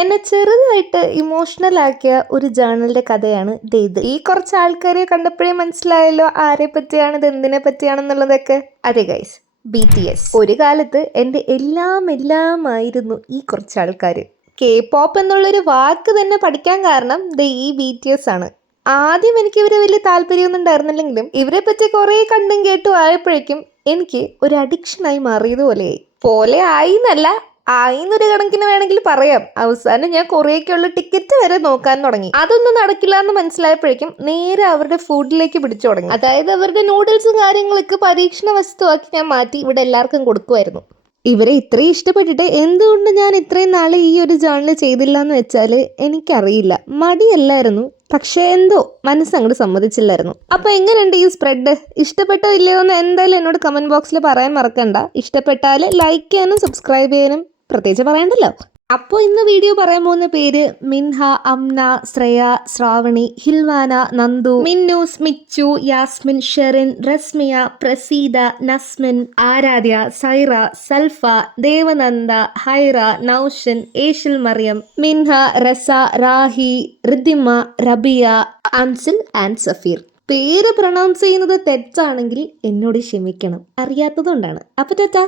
എന്നെ ചെറുതായിട്ട് ഇമോഷണൽ ആക്കിയ ഒരു ജേർണലിന്റെ കഥയാണ് ഇത്. ഈ കുറച്ച് ആൾക്കാരെ കണ്ടപ്പോഴേ മനസ്സിലായല്ലോ ആരെ പറ്റിയാണ്, ഇത് എന്തിനെ പറ്റിയാണെന്നുള്ളതൊക്കെ. അതെ ഗൈസ്, BTS ഒരു കാലത്ത് എൻ്റെ എല്ലാമായിരുന്നു ഈ കുറച്ച് ആൾക്കാർ. K-pop എന്നുള്ളൊരു വാക്ക് തന്നെ പഠിക്കാൻ കാരണം ഈ BTS ആണ്. ആദ്യം എനിക്ക് ഇവരെ വലിയ താല്പര്യമൊന്നും ഉണ്ടായിരുന്നില്ലെങ്കിലും ഇവരെ പറ്റി കുറേ കണ്ടും കേട്ടും ആയപ്പോഴേക്കും എനിക്ക് ഒരു അഡിക്ഷനായി മാറിയതുപോലെ ആയിന്നല്ല, ആയിന്നൊരു കണക്കിന് വേണമെങ്കിൽ പറയാം. അവസാനം ഞാൻ കുറേയൊക്കെയുള്ള ടിക്കറ്റ് വരെ നോക്കാൻ തുടങ്ങി. അതൊന്നും നടക്കില്ല എന്ന് മനസ്സിലായപ്പോഴേക്കും നേരെ അവരുടെ ഫുഡിലേക്ക് പിടിച്ചു തുടങ്ങി. അതായത് അവരുടെ നൂഡിൽസും കാര്യങ്ങളൊക്കെ പരീക്ഷണ വസ്തുവാക്കി ഞാൻ മാറ്റി ഇവിടെ എല്ലാവർക്കും കൊടുക്കുമായിരുന്നു. ഇവരെ ഇത്രയും ഇഷ്ടപ്പെട്ടിട്ട് എന്തുകൊണ്ട് ഞാൻ ഇത്രയും നാളെ ഈ ഒരു ജേർണൽ ചെയ്തില്ല എന്ന് വെച്ചാൽ എനിക്കറിയില്ല. മടിയല്ലായിരുന്നു, പക്ഷേ എന്തോ മനസ്സങ്ങോട്ട് സമ്മതിച്ചില്ലായിരുന്നു. അപ്പോൾ എങ്ങനെയുണ്ട് ഈ സ്പ്രെഡ്? ഇഷ്ടപ്പെട്ടോ ഇല്ലയോ എന്ന് എന്തായാലും എന്നോട് കമൻറ്റ് ബോക്സിൽ പറയാൻ മറക്കണ്ട. ഇഷ്ടപ്പെട്ടാൽ ലൈക്ക് ചെയ്യാനും സബ്സ്ക്രൈബ് ചെയ്യാനും പ്രത്യേകിച്ച് പറയണ്ടല്ലോ. അപ്പോൾ ഇന്ന് വീഡിയോ പറയാൻ പോകുന്ന പേര് മിൻഹ, അംന, ശ്രേയ, ശ്രാവണി, ഹിൽവാന, നന്ദു, മിന്നൂസ്, മിച്ചു, യാസ്മിൻ, ഷെറിൻ, റസ്മിയ, പ്രസീദ, നസ്മിൻ, ആരാധ്യ, സൈറ, സൽഫ, ദേവനന്ദ, ഹൈറ, നൗഷിൻ, ഏഷിൽ മറിയം, മിൻഹ, റസ, റാഹി, റിദ്ദിമ, റബിയ, അൻസിൽ ആൻഡ് സഫീർ. പേര് പ്രൊണൗൺസ് ചെയ്യുന്നത് തെറ്റാണെങ്കിൽ എന്നോട് ക്ഷമിക്കണം, അറിയാത്തതുകൊണ്ടാണ്. അപ്പോൾ ടാറ്റാ.